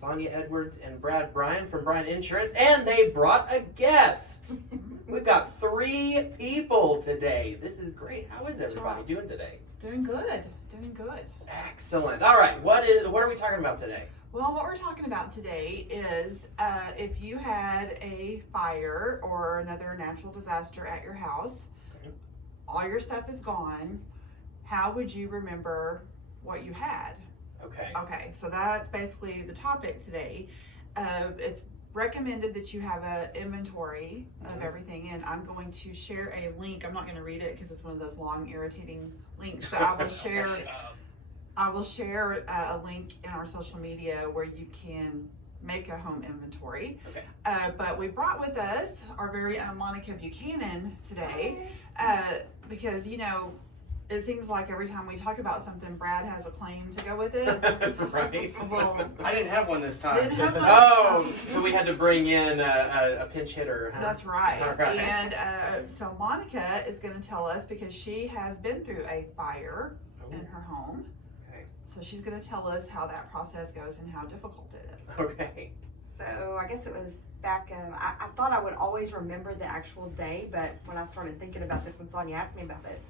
Sonia Edwards and Brad Bryan from Bryan Insurance, and they brought a guest. We've got 3 people today. This is great. How is everybody doing today? Doing good. Doing good. Excellent. All right. What are we talking about today? Well, what we're talking about today is if you had a fire or another natural disaster at your house, all your stuff is gone, how would you remember what you had? Okay, so that's basically the topic today. It's recommended that you have an inventory of everything, and I'm going to share a link. I'm not going to read it because it's one of those long, irritating links, but I will share a link in our social media where you can make a home inventory. Okay. But we brought with us our very own Monica Buchanan today because, you know, it seems like every time we talk about something, Brad has a claim to go with it. Right. Well, I didn't have one this time. So we had to bring in a pinch hitter. Huh? That's right. All right. And so Monica is going to tell us because she has been through a fire in her home. Okay. So she's going to tell us how that process goes and how difficult it is. Okay. So I guess it was back, I thought I would always remember the actual day, but when I started thinking about this, when Sonia asked me about it,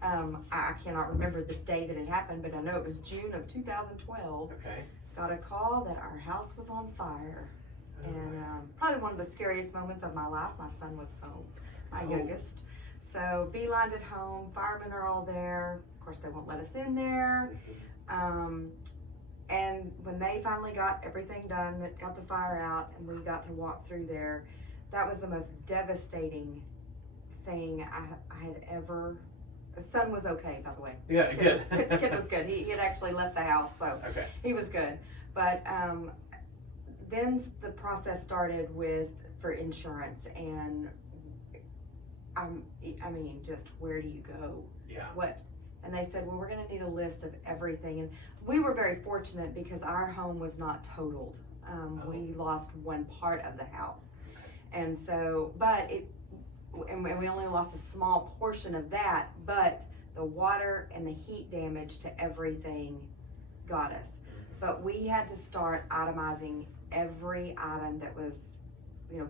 I cannot remember the day that it happened, but I know it was June of 2012. Okay. Got a call that our house was on fire. And probably one of the scariest moments of my life. My son was home, my youngest. So beelined at home, firemen are all there. Of course, they won't let us in there. And when they finally got everything done, that got the fire out, and we got to walk through there, that was the most devastating thing I had ever. The son was okay, by the way. Yeah, good. Kid was good. He had actually left the house, so okay. He was good. But then the process started for insurance, and I mean, just where do you go? Yeah. What? And they said, well, we're going to need a list of everything. And we were very fortunate because our home was not totaled. We lost one part of the house. Okay. And so, and we only lost a small portion of that, but the water and the heat damage to everything got us. But we had to start itemizing every item that was,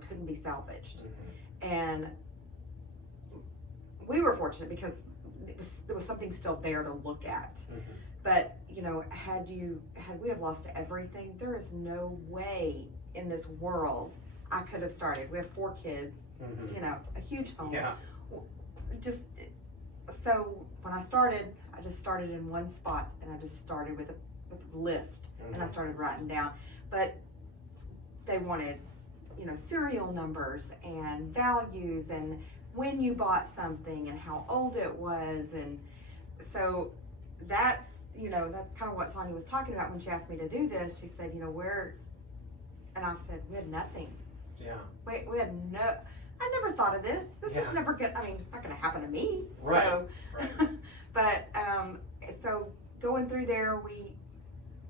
couldn't be salvaged. And we were fortunate because there was something still there to look at. But, had we have lost everything, there is no way in this world I could have started. We have 4 kids, a huge home. Yeah. So when I started, I just started in one spot, and I just started with a list, and I started writing down. But they wanted, serial numbers and values and when you bought something and how old it was. And so that's kind of what Sonia was talking about when she asked me to do this. She said, where, and I said, we had nothing. Yeah. We had I never thought of this. This is never good. I mean, not going to happen to me. Right. So, right. But, so going through there,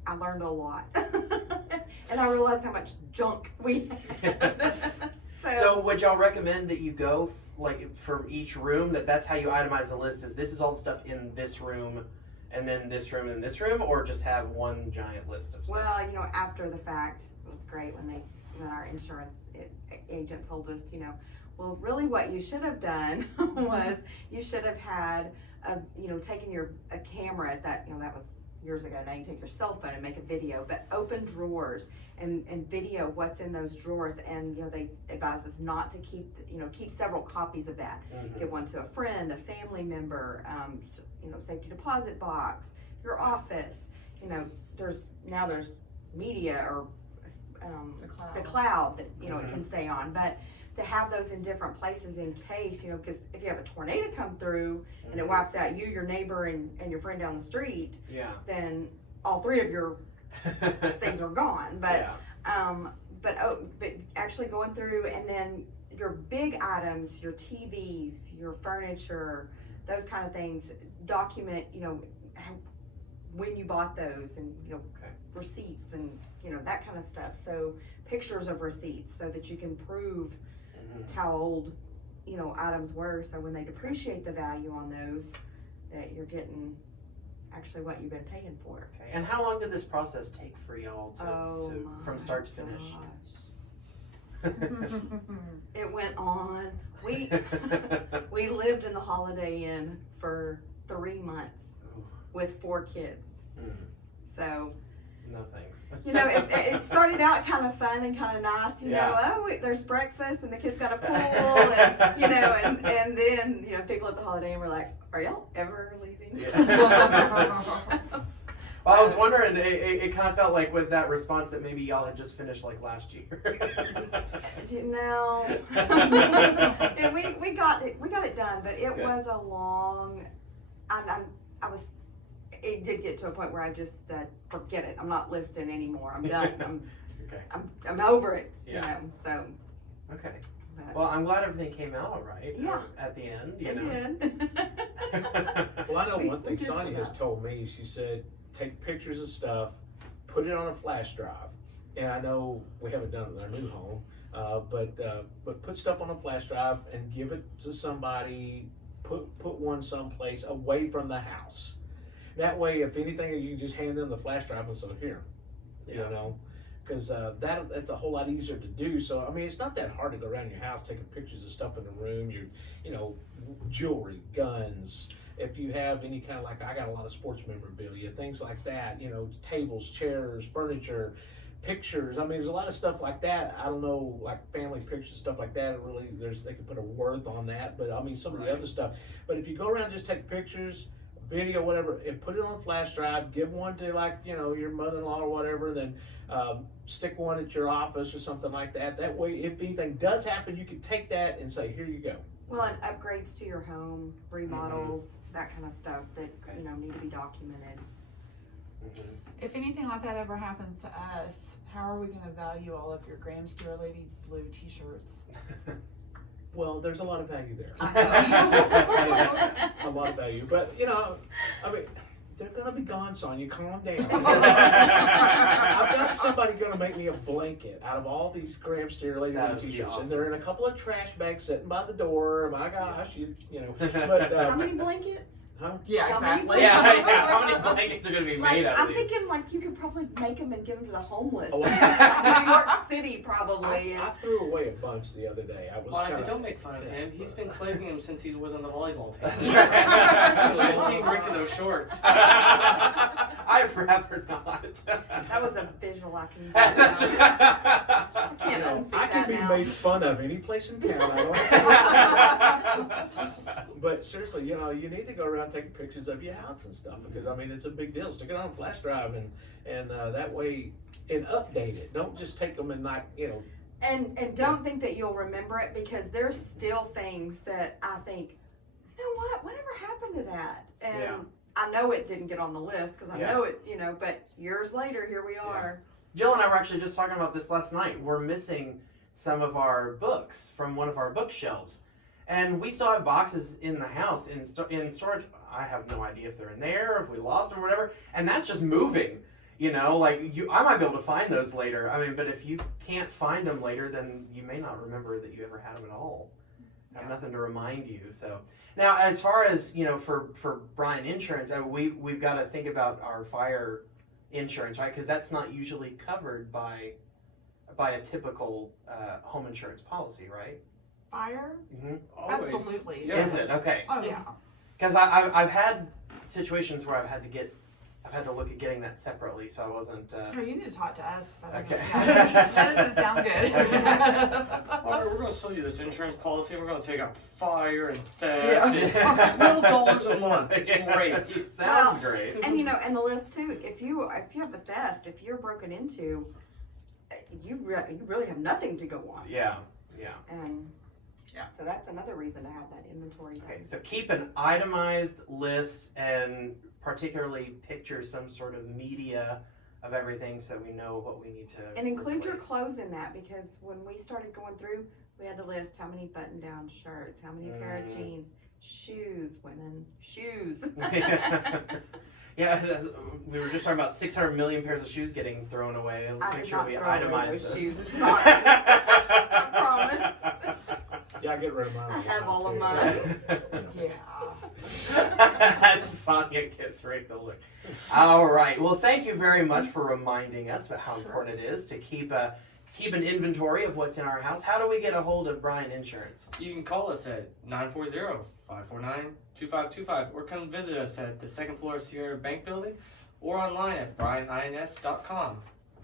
I learned a lot. And I realized how much junk we had. So would y'all recommend that you go from each room, that's how you itemize the list, this is all the stuff in this room, and then this room and this room, or just have one giant list of stuff? Well, after the fact, it was great when our insurance agent told us, well, really what you should have done was you should have had, taken a camera at that, that was years ago. Now you take your cell phone and make a video, but open drawers and video what's in those drawers. And, they advised us not to keep several copies of that. Give one to a friend, a family member, safety deposit box, your office. There's media or the cloud that, it can stay on. But to have those in different places in case, because if you have a tornado come through and it wipes out you, your neighbor, and your friend down the street, then all 3 of your things are gone. But but actually going through, and then your big items, your TVs, your furniture, those kind of things, document, when you bought those, and receipts, and that kind of stuff. So pictures of receipts so that you can prove how old items were, so when they depreciate the value on those, that you're getting actually what you've been paying for. Okay. And how long did this process take for y'all from start to finish? It went on. We lived in the Holiday Inn for 3 months with 4 kids. So, no thanks. It started out kind of fun and kind of nice, there's breakfast and the kids got a pool and, and then, people at the Holiday Inn were like, are y'all ever leaving? Yeah. Well, I was wondering, it kind of felt like with that response that maybe y'all had just finished like last year. No. And we got it done, but it was a long, it did get to a point where I just said, forget it. I'm not listing anymore. I'm done. I'm over it, so. Okay. But, well, I'm glad everything came out all right. Yeah. At the end, it did. Well, I know one thing Sonia has told me. She said, take pictures of stuff, put it on a flash drive. And I know we haven't done it with our new home, but put stuff on a flash drive and give it to somebody. Put one someplace away from the house. That way, if anything, you just hand them the flash drive and say, here, because that's a whole lot easier to do. So, I mean, it's not that hard to go around your house taking pictures of stuff in the room, your jewelry, guns. If you have any kind of, like, I got a lot of sports memorabilia, things like that, tables, chairs, furniture, pictures. I mean, there's a lot of stuff like that. I don't know, like family pictures, stuff like that. They could put a worth on that. But I mean, some of the other stuff. But if you go around, just take pictures, video, whatever, and put it on a flash drive. Give one to your mother-in-law or whatever. Then stick one at your office or something like that. That way, if anything does happen, you can take that and say, here you go. Well, and upgrades to your home, remodels, that kind of stuff that need to be documented. If anything like that ever happens to us, how are we going to value all of your Graham Stewart Lady Blue t-shirts? Well, there's a lot of value there. I A lot of value. But, I mean, they're going to be gone, Sonia. Calm down. I've got somebody going to make me a blanket out of all these Graham Stewart Lady Blue t-shirts. Awesome. And they're in a couple of trash bags sitting by the door. My gosh, But, How many blankets? huh? Yeah, How many exactly. Yeah. How many blankets are going to be made out of I'm these? thinking you could probably make them and give them to the homeless. Oh, Like New York City, probably. I threw away a bunch the other day. I was Monica, don't make fun of him. He's been claiming him since he was on the volleyball team. That's right. You should have seen Rick in those shorts. I'd rather not. That was a visual I can That's do. right. Can't unsee I can that be now. made fun of any place in town. But seriously, you need to go around taking pictures of your house and stuff because I mean it's a big deal. Stick it on a flash drive and that way and update it. Don't just take them and And don't think that you'll remember it because there's still things that I think, whatever happened to that? And Yeah. I know it didn't get on the list because I know it, but years later, here we are. Jill and I were actually just talking about this last night. We're missing some of our books from one of our bookshelves. And we still have boxes in the house in storage. I have no idea if they're in there, if we lost them or whatever. And that's just moving. I might be able to find those later. I mean, but if you can't find them later, then you may not remember that you ever had them at all. Have nothing to remind you. So now, as far as for Brian Insurance, we've got to think about our fire insurance, right? Because that's not usually covered by a typical home insurance policy, right? Fire? Mm-hmm. Always. Absolutely. Yeah. Is it? Okay. Oh, yeah. Because I've had situations where I've had to look at getting that separately, so I wasn't. Oh, you need to talk to us. Okay. That doesn't sound good. All right, we're going to sell you this insurance policy. We're going to take out fire and theft. Yeah. $12 a month. It's great. It sounds great. And and the list too. If you have a theft, if you're broken into, you really have nothing to go on. Yeah. And so that's another reason to have that inventory done. Okay, so keep an itemized list and particularly picture some sort of media of everything so we know what we need to And include your replace. clothes in that because when we started going through, we had to list how many button-down shirts, how many pair of jeans, shoes, women, shoes. Yeah, we were just talking about 600 million pairs of shoes getting thrown away. Let's make sure we itemize those those. shoes. It's not. I promise. Yeah, I get rid of mine. I have all of mine. Yeah. Sonia gives Rick the look. All right. Well, thank you very much for reminding us about how important it is to keep an inventory of what's in our house. How do we get a hold of Bryan Insurance? You can call us at 940-549-2525 or come visit us at the second floor of Sierra Bank Building or online at BryanINS.com.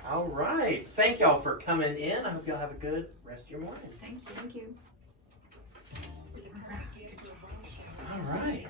All right. Thank y'all for coming in. I hope y'all have a good rest of your morning. Thank you. Thank you. All right.